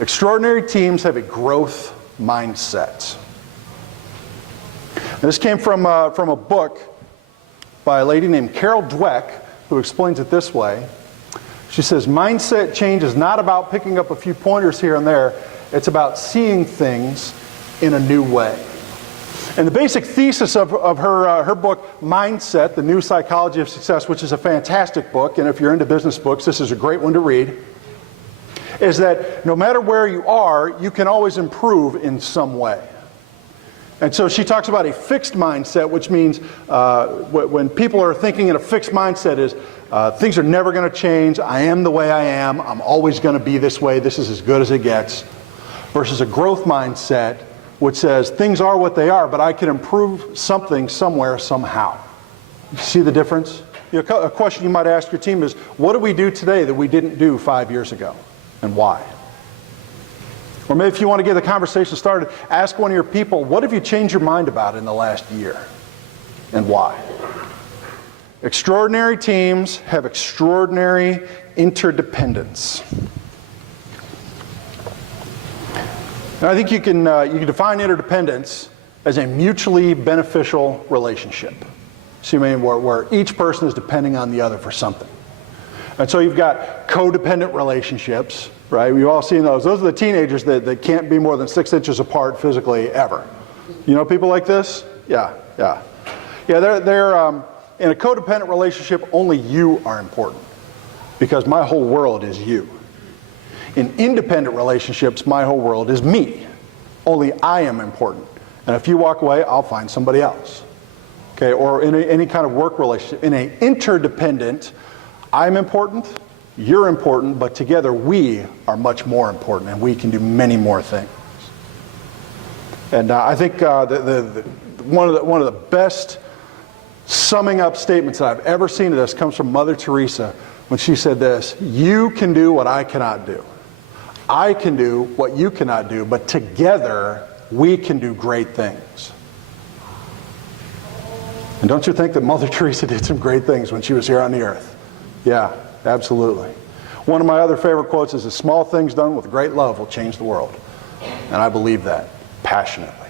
Extraordinary teams have a growth mindset. And this came from a book by a lady named Carol Dweck, who explains it this way. She says, mindset change is not about picking up a few pointers here and there. It's about seeing things in a new way. And the basic thesis of her book, Mindset, The New Psychology of Success, which is a fantastic book, and if you're into business books, this is a great one to read, is that no matter where you are, you can always improve in some way. And so she talks about a fixed mindset, which means when people are thinking in a fixed mindset is things are never going to change, I am the way I am, I'm always going to be this way, this is as good as it gets, versus a growth mindset, which says things are what they are, but I can improve something somewhere, somehow. You see the difference? You know, a question you might ask your team is, what do we do today that we didn't do 5 years ago, and why? Or maybe if you want to get the conversation started, ask one of your people, what have you changed your mind about in the last year, and why? Extraordinary teams have extraordinary interdependence. And I think you can define interdependence as a mutually beneficial relationship. So you mean where each person is depending on the other for something. And so you've got codependent relationships, right? We've all seen those. Those are the teenagers that can't be more than 6 inches apart physically ever. You know people like this? Yeah. They're in a codependent relationship, only you are important because my whole world is you. In independent relationships, my whole world is me. Only I am important. And if you walk away, I'll find somebody else. Okay, or in any kind of work relationship. In an interdependent, I'm important, you're important, but together we are much more important and we can do many more things. And I think one of the best summing up statements that I've ever seen of this comes from Mother Teresa when she said this, you can do what I cannot do. I can do what you cannot do, but together we can do great things. And don't you think that Mother Teresa did some great things when she was here on the earth? Yeah, absolutely. One of my other favorite quotes is, the small things done with great love will change the world. And I believe that passionately.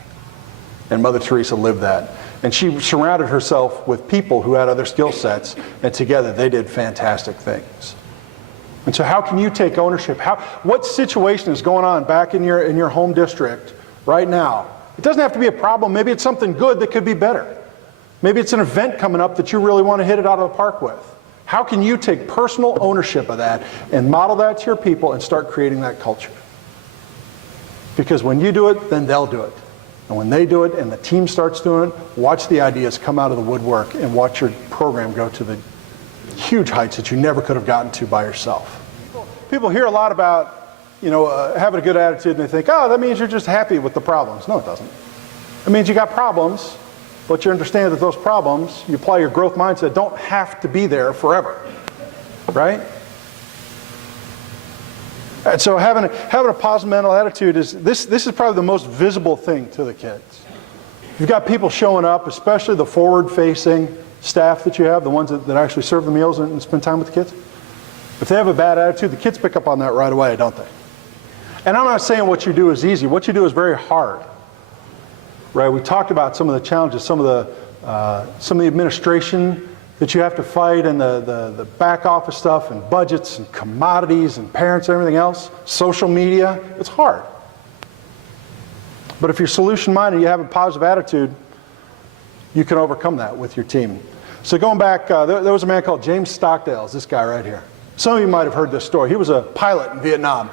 And Mother Teresa lived that. And she surrounded herself with people who had other skill sets, and together they did fantastic things. And so how can you take ownership? What situation is going on back in your home district right now? It doesn't have to be a problem. Maybe it's something good that could be better. Maybe it's an event coming up that you really want to hit it out of the park with. How can you take personal ownership of that and model that to your people and start creating that culture? Because when you do it, then they'll do it. And when they do it and the team starts doing it, watch the ideas come out of the woodwork and watch your program go to the huge heights that you never could have gotten to by yourself. People hear a lot about, having a good attitude, and they think, oh, that means you're just happy with the problems. No, it doesn't. It means you got problems, but you understand that those problems, you apply your growth mindset, don't have to be there forever, right? And so having a positive mental attitude is probably the most visible thing to the kids. You've got people showing up, especially the forward-facing staff that you have, the ones that actually serve the meals and spend time with the kids. If they have a bad attitude, the kids pick up on that right away, don't they? And I'm not saying what you do is easy. What you do is very hard. Right? We talked about some of the challenges, some of the administration that you have to fight, and the back office stuff, and budgets, and commodities, and parents, and everything else. Social media, it's hard. But if you're solution-minded, you have a positive attitude, you can overcome that with your team. So going back, there was a man called James Stockdale, this guy right here. Some of you might have heard this story. He was a pilot in Vietnam,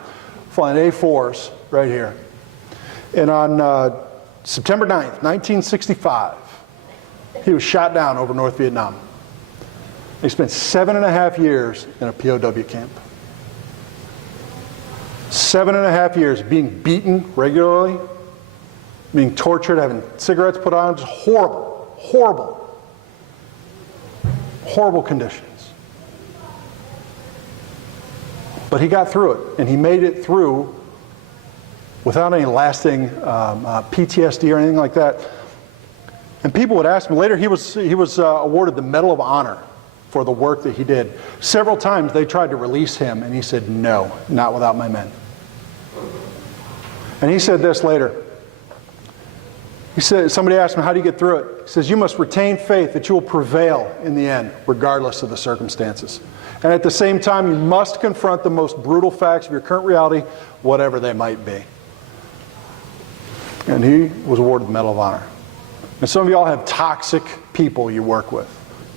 flying A4s right here. And on September 9th, 1965, he was shot down over North Vietnam. He spent 7.5 years in a POW camp. 7.5 years being beaten regularly, being tortured, having cigarettes put on, just horrible, horrible, horrible conditions. But he got through it, and he made it through without any lasting PTSD or anything like that. And people would ask him later. He was awarded the Medal of Honor for the work that he did. Several times they tried to release him, and he said, "No, not without my men." And he said this later. He said, somebody asked him, how do you get through it? He says, you must retain faith that you will prevail in the end, regardless of the circumstances. And at the same time, you must confront the most brutal facts of your current reality, whatever they might be. And he was awarded the Medal of Honor. And some of y'all have toxic people you work with.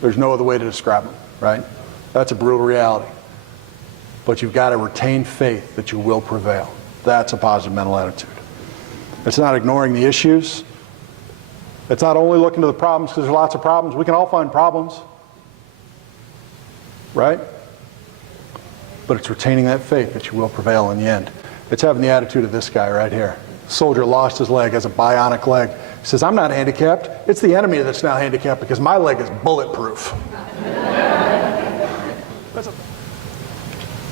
There's no other way to describe them, right? That's a brutal reality. But you've got to retain faith that you will prevail. That's a positive mental attitude. It's not ignoring the issues. It's not only looking to the problems, because there's lots of problems. We can all find problems, right? But it's retaining that faith that you will prevail in the end. It's having the attitude of this guy right here. Soldier lost his leg, has a bionic leg. He says, I'm not handicapped. It's the enemy that's now handicapped because my leg is bulletproof.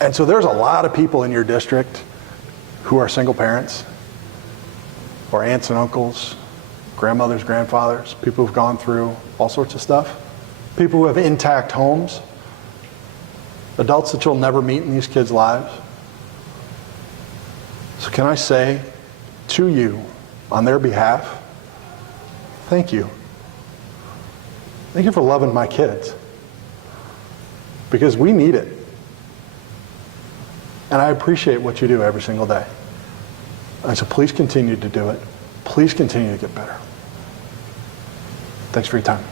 And so there's a lot of people in your district who are single parents, or aunts and uncles, grandmothers, grandfathers, people who've gone through all sorts of stuff, people who have intact homes, adults that you'll never meet in these kids' lives. So can I say to you, on their behalf, thank you. Thank you for loving my kids. Because we need it. And I appreciate what you do every single day. And so please continue to do it. Please continue to get better. Thanks for your time.